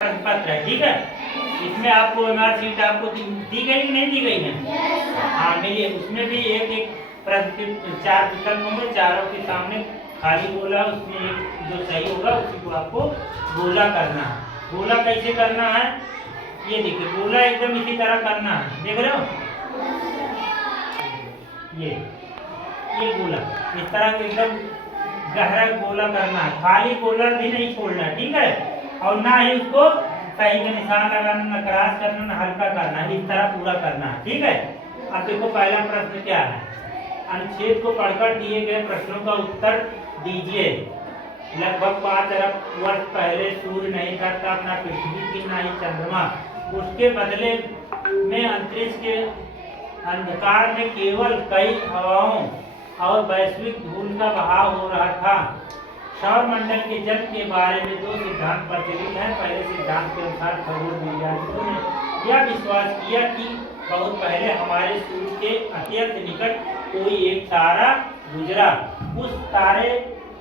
पत्र है, ठीक है। इसमें आपको शीट आपको दी गई कि नहीं दी गई है? हाँ मिलिए। उसमें भी एक एक प्रश्न 4 विकल्प होंगे, चारों के सामने खाली गोला, उसमें एक जो सही होगा उसी को आपको गोला करना है। गोला कैसे करना है ये देखिए, गोला एकदम इसी तरह करना है, देख रहे हो ये गोला इस तरह एकदम गहरा गोला करना है, खाली गोला भी नहीं छोड़ना, ठीक है। और ना ही उसको सही का निशान लगाना, ना क्रॉस करना, ना हल्का करना, इस तरह पूरा करना है, ठीक है। अब देखो पहला प्रश्न क्या है, अनुच्छेद को पढ़कर दिए गए प्रश्नों का उत्तर दीजिए। लगभग 5 अरब वर्ष पहले सूर्य नहीं था, तब ना पृथ्वी थी ना ही चंद्रमा, उसके बदले में अंतरिक्ष के अंधकार में केवल कई हवाओं और वैश्विक धूल का बहाव हो रहा था। सौर मंडल के जन्म के बारे में 2 सिद्धांत प्रचलित हैं। पहले सिद्धांत के अनुसार खगोल विज्ञानियों ने यह विश्वास किया कि बहुत पहले हमारे सूर्य के अत्यंत निकट कोई एक तारा गुजरा, उस तारे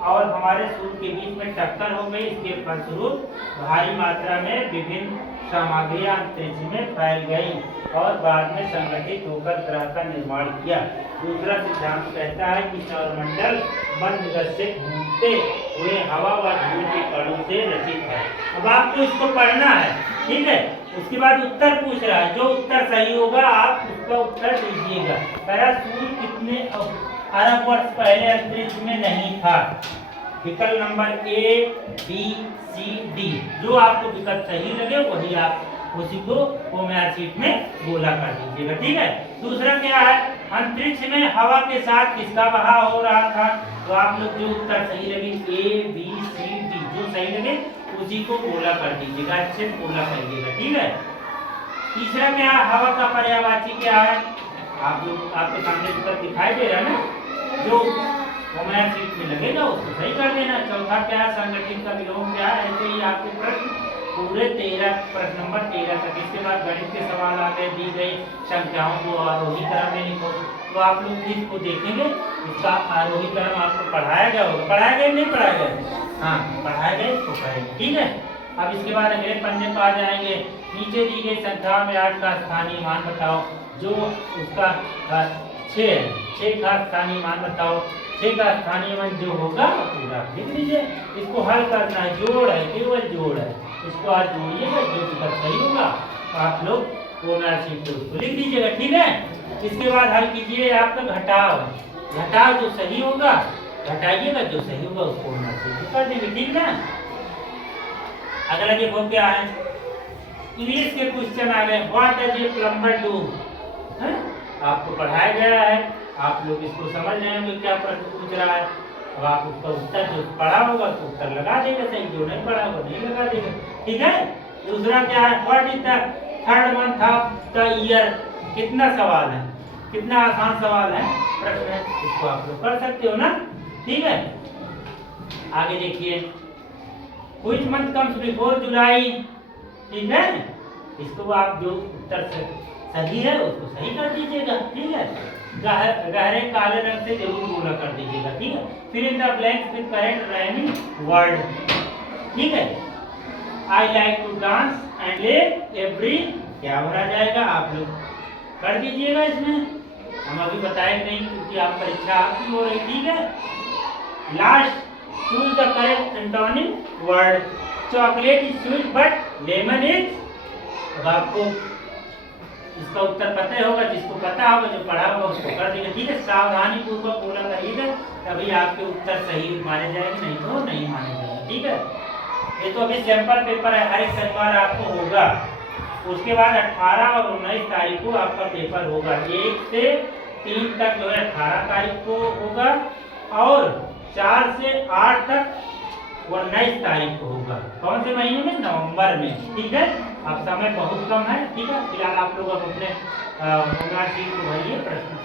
और हमारे सूर्य के बीच में टक्कर हो गई। इसके फलस्वरूप भारी मात्रा में विभिन्न सामग्रियां अंतरिक्ष में फैल गई और बाद में संगठित होकर ग्रह का निर्माण किया। दूसरा सिद्धांत कहता है कि सौरमंडल बंद गज से घूमते हुए हवा व धूल के कणों से रचित है। अब आपको इसको पढ़ना है, ठीक है। उसके बाद उत्तर पूछ रहा है, जो उत्तर सही होगा आप उसका उत्तर दीजिएगा। पहला, सूर्य कितने अरब वर्ष पहले अंतरिक्ष में नहीं था? विकल्प number A, B, C, D. जो आपको विकल्प सही लगे वही आप उसी को शीट में गोला कर दीजिएगा, ठीक है। दूसरा क्या है, अंतरिक्ष में हवा के साथ किसका बहाव हो रहा था? तो आप लोग जो उत्तर सही लगे ए, बी, सी, डी, जो सही लगे उसी को गोला कर दीजिएगा, अच्छे से गोला करिएगा, ठीक है। तीसरा क्या है, हवा का पर्यायवाची क्या है? आप लोग आपके सामने उत्तर दिखाई दे रहा है ना, जो शीट में लगेगा उसको सही कर देना। चौथा क्या है, संगठित का विलोम क्या है? ऐसे ही आपके प्रश्न पूरे 13 प्रश्न नंबर 13 तक। इसके बाद गणित के सवाल आ गए, दी गई संख्याओं को आरोही क्रम में लिखो। तो आप लोग इसको देखेंगे, इसका आरोही क्रम आपको पढ़ाया गया होगा, पढ़ाया गया नहीं पढ़ाया गया? हाँ पढ़ाया गया, इसको पढ़ेंगे, ठीक है। अब इसके बाद अगले पन्ने पर आ जाएंगे। नीचे दी गई संख्या में 8 का स्थानीय मान बताओ। जो उसका 6 है, 6 का स्थानीय मान बताओ। 6 का स्थानीय मान जो होगा पूरा लिख लीजिए। इसको हल करना है, जोड़ है, केवल जोड़ है। इसको आज जोड़िएगा, जो विकल्प सही होगा तो आप लोग शीट पे उसको लिख दीजिएगा, ठीक है। इसके बाद हल कीजिए आपका घटाव। घटाव जो सही होगा घटाइएगा, जो सही होगा उसको शीट कर देंगे, ठीक है। अगला देखो क्या है, इंग्लिश के क्वेश्चन आ गए। What does a plumber do? आपको पढ़ाया गया है, आप लोग इसको समझ रहे हैं क्या प्रश्न पूछ रहा है। अब आप उसका उत्तर जो पढ़ा होगा तो उत्तर लगा देगा सही, जो नहीं पढ़ा होगा नहीं लगा देगा, ठीक है। दूसरा क्या है, what is the third month of the year? कितना सवाल है, कितना आसान सवाल है, प्रश्न है, इसको आप लोग कर सकते हो ना, ठीक है। आगे देखिए, व्हिच मंथ कम्स बिफोर जुलाई? ठीक है, इसको आप जो उत्तर से सही है उसको सही कर दीजिएगा, ठीक है। गहरे काले रंग से जरूर गोला कर दीजिएगा, ठीक है। Fill in the blanks with correct rhyming word, ठीक है। I like to dance and lay every, क्या भरा जाएगा आप लोग कर दीजिएगा। इसमें हम अभी बताए नहीं क्योंकि आप परीक्षा आपकी हो रही, ठीक है। Last, choose the correct antonym word. Chocolate is sweet but lemon is, अब आपको इसका उत्तर पता ही होगा, जिसको पता होगा जो पढ़ा होगा उसको कर देगा, ठीक है। सावधानी पूर्वक बोला करिएगा, तभी आपके उत्तर सही माने जाएंगे, नहीं तो नहीं माने जाएंगे, ठीक है। ये तो अभी सैंपल पेपर है, हर एक शनिवार आपको होगा। उसके बाद 18 और 19 तारीख को आपका पेपर होगा। 1 से 3 तक जो है 18 तारीख को होगा और 4 से 8 तक 19 तारीख को होगा। कौन से महीने में? नवंबर में, ठीक है। अब समय बहुत कम है, ठीक है। फिलहाल आप लोग अब अपने शीट को भरिए प्रश्न